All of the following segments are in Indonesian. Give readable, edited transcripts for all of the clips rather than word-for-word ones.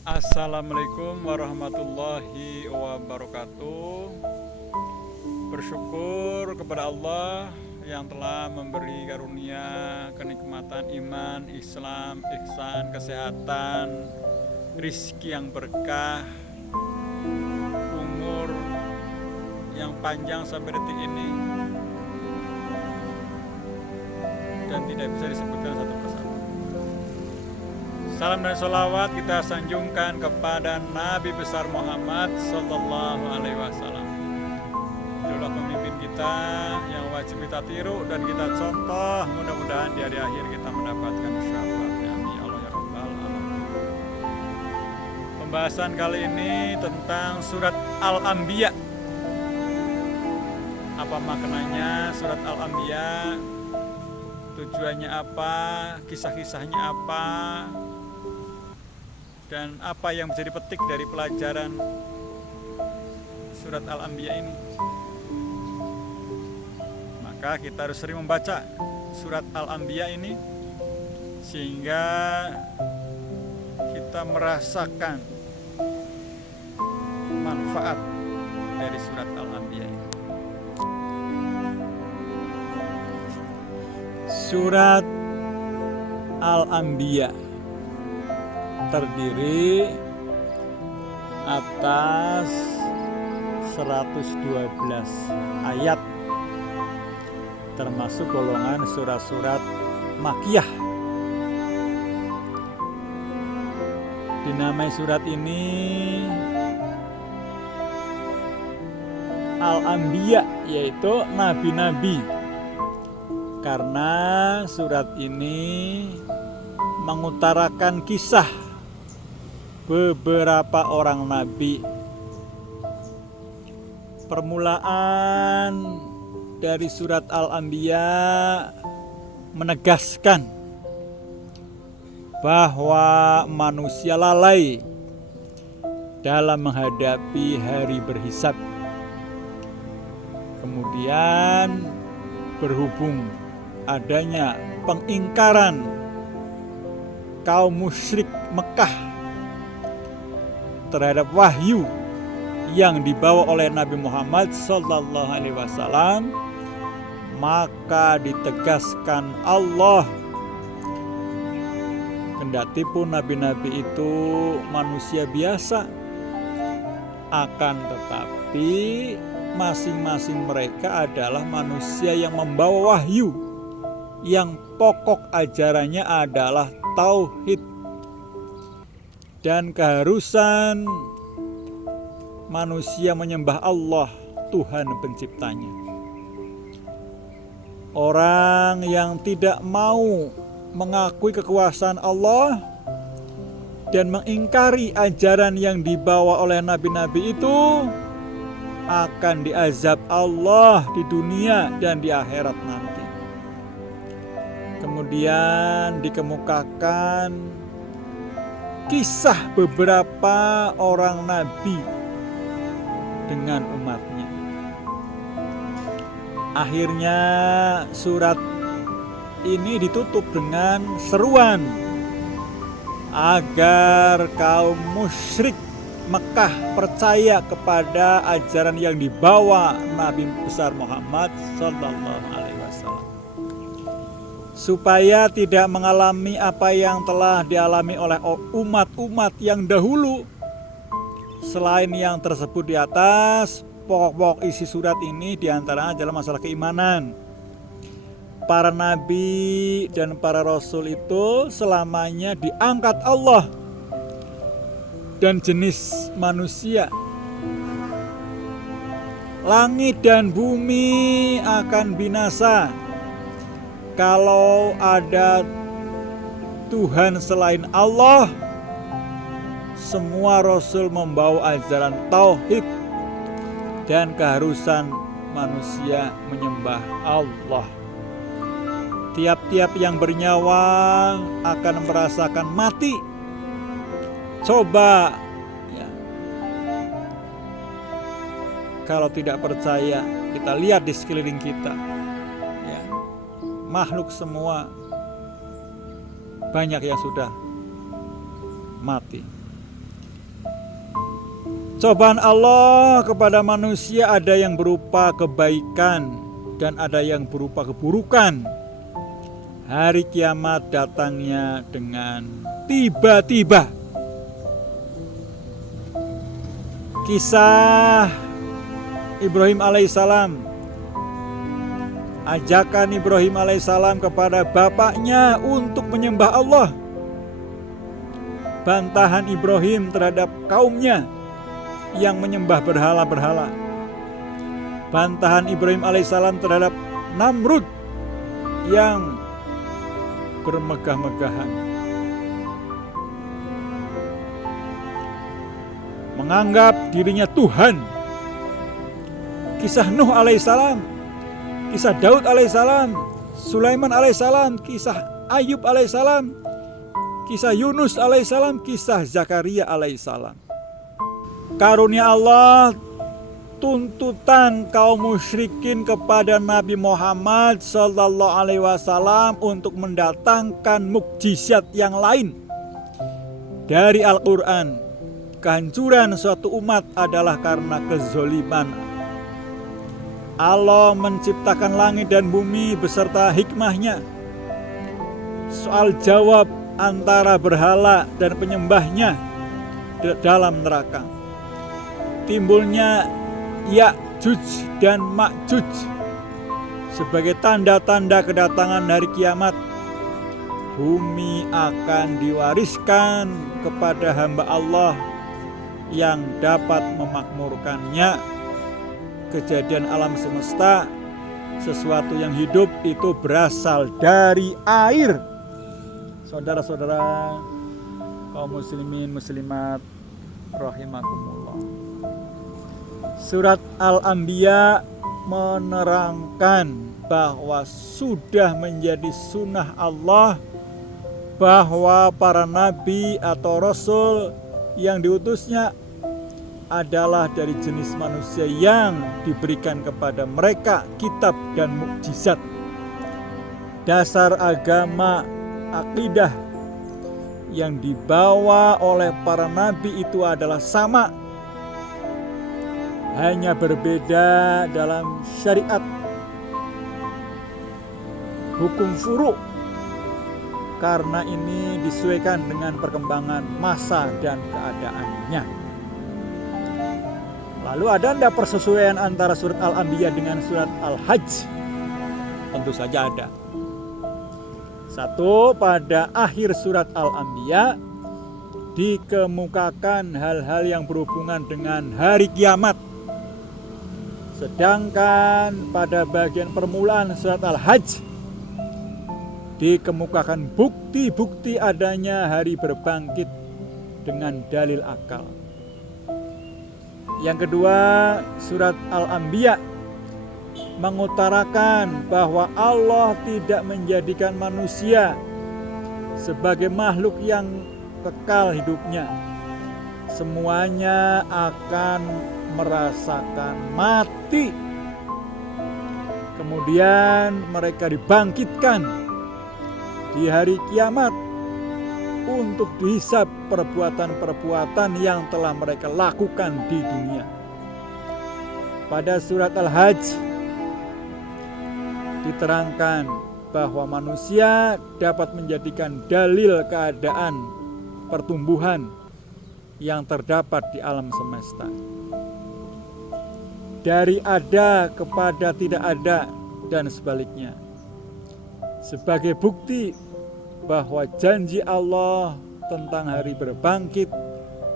Assalamualaikum warahmatullahi wabarakatuh. Bersyukur kepada Allah yang telah memberi karunia kenikmatan iman, Islam, ihsan, kesehatan, rizki yang berkah, umur yang panjang sampai detik ini, dan tidak bisa disebutkan satu persatu. Salam dan sholawat kita sanjungkan kepada Nabi besar Muhammad Sallallahu Alaihi Wasallam. Itulah pemimpin kita yang wajib kita tiru dan kita contoh. Mudah-mudahan di hari akhir kita mendapatkan syafaatnya. Amin ya Allah ya Rabbal Alamin. Pembahasan kali ini tentang surat Al-Anbiya. Apa maknanya surat Al-Anbiya? Tujuannya apa? Kisah-kisahnya apa? Dan apa yang bisa dipetik dari pelajaran surat Al-Anbiya ini? Maka kita harus sering membaca surat Al-Anbiya ini sehingga kita merasakan manfaat dari surat Al-Anbiya ini. Surat Al-Anbiya terdiri atas 112 ayat, termasuk golongan surat-surat Makkiyah. Dinamai surat ini Al-Anbiya, yaitu nabi-nabi, karena surat ini mengutarakan kisah beberapa orang nabi. Permulaan dari surat Al-Anbiya menegaskan bahwa manusia lalai dalam menghadapi hari berhisab. Kemudian berhubung adanya pengingkaran kaum musyrik Mekah terhadap wahyu yang dibawa oleh Nabi Muhammad Sallallahu Alaihi Wasallam, maka ditegaskan Allah, kendati pun nabi-nabi itu manusia biasa, akan tetapi masing-masing mereka adalah manusia yang membawa wahyu, yang pokok ajarannya adalah tauhid. Dan keharusan manusia menyembah Allah, Tuhan penciptanya. Orang yang tidak mau mengakui kekuasaan Allah dan mengingkari ajaran yang dibawa oleh nabi-nabi itu akan diazab Allah di dunia dan di akhirat nanti. Kemudian dikemukakan kisah beberapa orang nabi dengan umatnya. Akhirnya surat ini ditutup dengan seruan agar kaum musyrik Mekah percaya kepada ajaran yang dibawa Nabi besar Muhammad Sallallahu Alaihi Wasallam, supaya tidak mengalami apa yang telah dialami oleh umat-umat yang dahulu. Selain yang tersebut di atas, pokok-pokok isi surat ini diantaranya adalah masalah keimanan. Para nabi dan para rasul itu selamanya diangkat Allah, dan jenis manusia, langit dan bumi akan binasa. Kalau ada Tuhan selain Allah, semua rasul membawa ajaran tauhid dan keharusan manusia menyembah Allah. Tiap-tiap yang bernyawa akan merasakan mati. Coba ya, kalau tidak percaya, kita lihat di sekeliling kita ya, makhluk semua banyak yang sudah mati. Cobaan Allah kepada manusia ada yang berupa kebaikan dan ada yang berupa keburukan. Hari kiamat datangnya dengan tiba-tiba. Kisah Ibrahim alaihissalam, ajakan Ibrahim alaihissalam kepada bapaknya untuk menyembah Allah. Bantahan Ibrahim terhadap kaumnya yang menyembah berhala-berhala. Bantahan Ibrahim alaihissalam terhadap Namrud yang bermegah-megahan, menganggap dirinya Tuhan. Kisah Nuh alaihissalam, kisah Daud alaihissalam, Sulaiman alaihissalam, kisah Ayub alaihissalam, kisah Yunus alaihissalam, kisah Zakaria alaihissalam. Karunia Allah, tuntutan kaum musyrikin kepada Nabi Muhammad sallallahu alaihi wasallam untuk mendatangkan mukjizat yang lain dari Al-Quran. Kehancuran suatu umat adalah karena kezoliman. Allah menciptakan langit dan bumi beserta hikmahnya. Soal jawab antara berhala dan penyembahnya dalam neraka. Timbulnya Ya'juj dan Ma'juj sebagai tanda-tanda kedatangan hari kiamat. Bumi akan diwariskan kepada hamba Allah yang dapat memakmurkannya. Kejadian alam semesta, sesuatu yang hidup itu berasal dari air. Saudara-saudara kaum muslimin muslimat rahimakumullah. Surat Al-Anbiya menerangkan bahwa sudah menjadi sunnah Allah bahwa para nabi atau rasul yang diutusnya adalah dari jenis manusia yang diberikan kepada mereka kitab dan mukjizat. Dasar agama, akidah yang dibawa oleh para nabi itu adalah sama, hanya berbeda dalam syariat, hukum furu', karena ini disesuaikan dengan perkembangan masa dan keadaannya. Lalu ada enggak persesuaian antara surat Al-Anbiya dengan surat Al-Hajj? Tentu saja ada. Satu, pada akhir surat Al-Anbiya dikemukakan hal-hal yang berhubungan dengan hari kiamat. Sedangkan pada bagian permulaan surat Al-Hajj dikemukakan bukti-bukti adanya hari berbangkit dengan dalil akal. Yang kedua, surat Al-Anbiya mengutarakan bahwa Allah tidak menjadikan manusia sebagai makhluk yang kekal hidupnya. Semuanya akan merasakan mati. Kemudian mereka dibangkitkan di hari kiamat untuk dihisab perbuatan-perbuatan yang telah mereka lakukan di dunia. Pada surat Al-Hajj diterangkan bahwa manusia dapat menjadikan dalil keadaan pertumbuhan yang terdapat di alam semesta. Dari ada kepada tidak ada dan sebaliknya. Sebagai bukti bahwa janji Allah tentang hari berbangkit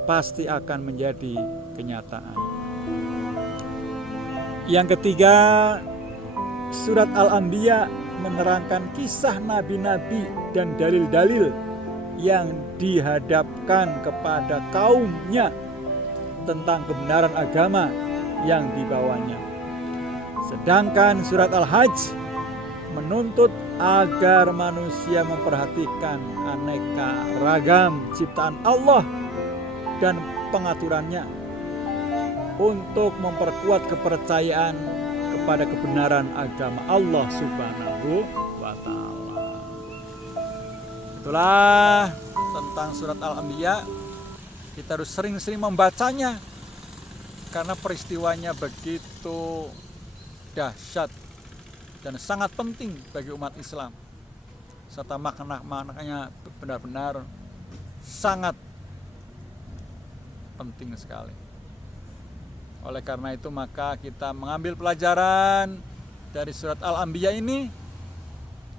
pasti akan menjadi kenyataan. Yang ketiga, surat Al-Anbiya menerangkan kisah nabi-nabi dan dalil-dalil yang dihadapkan kepada kaumnya tentang kebenaran agama yang dibawanya. Sedangkan surat Al-Hajj menuntut agar manusia memperhatikan aneka ragam ciptaan Allah dan pengaturannya untuk memperkuat kepercayaan kepada kebenaran agama Allah Subhanahu wa Ta'ala. Itulah tentang surat Al-Anbiya. Kita harus sering-sering membacanya karena peristiwanya begitu dahsyat dan sangat penting bagi umat Islam, serta maknanya benar-benar sangat penting sekali. Oleh karena itu maka kita mengambil pelajaran dari surat Al-Anbiya ini,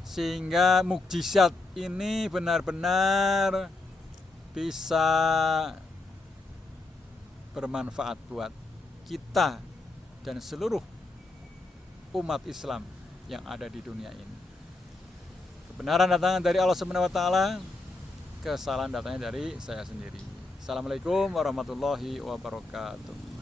sehingga mukjizat ini benar-benar bisa bermanfaat buat kita dan seluruh umat Islam yang ada di dunia ini. Kebenaran datangnya dari Allah Subhanahu wa taala, kesalahan datangnya dari saya sendiri. Assalamualaikum warahmatullahi wabarakatuh.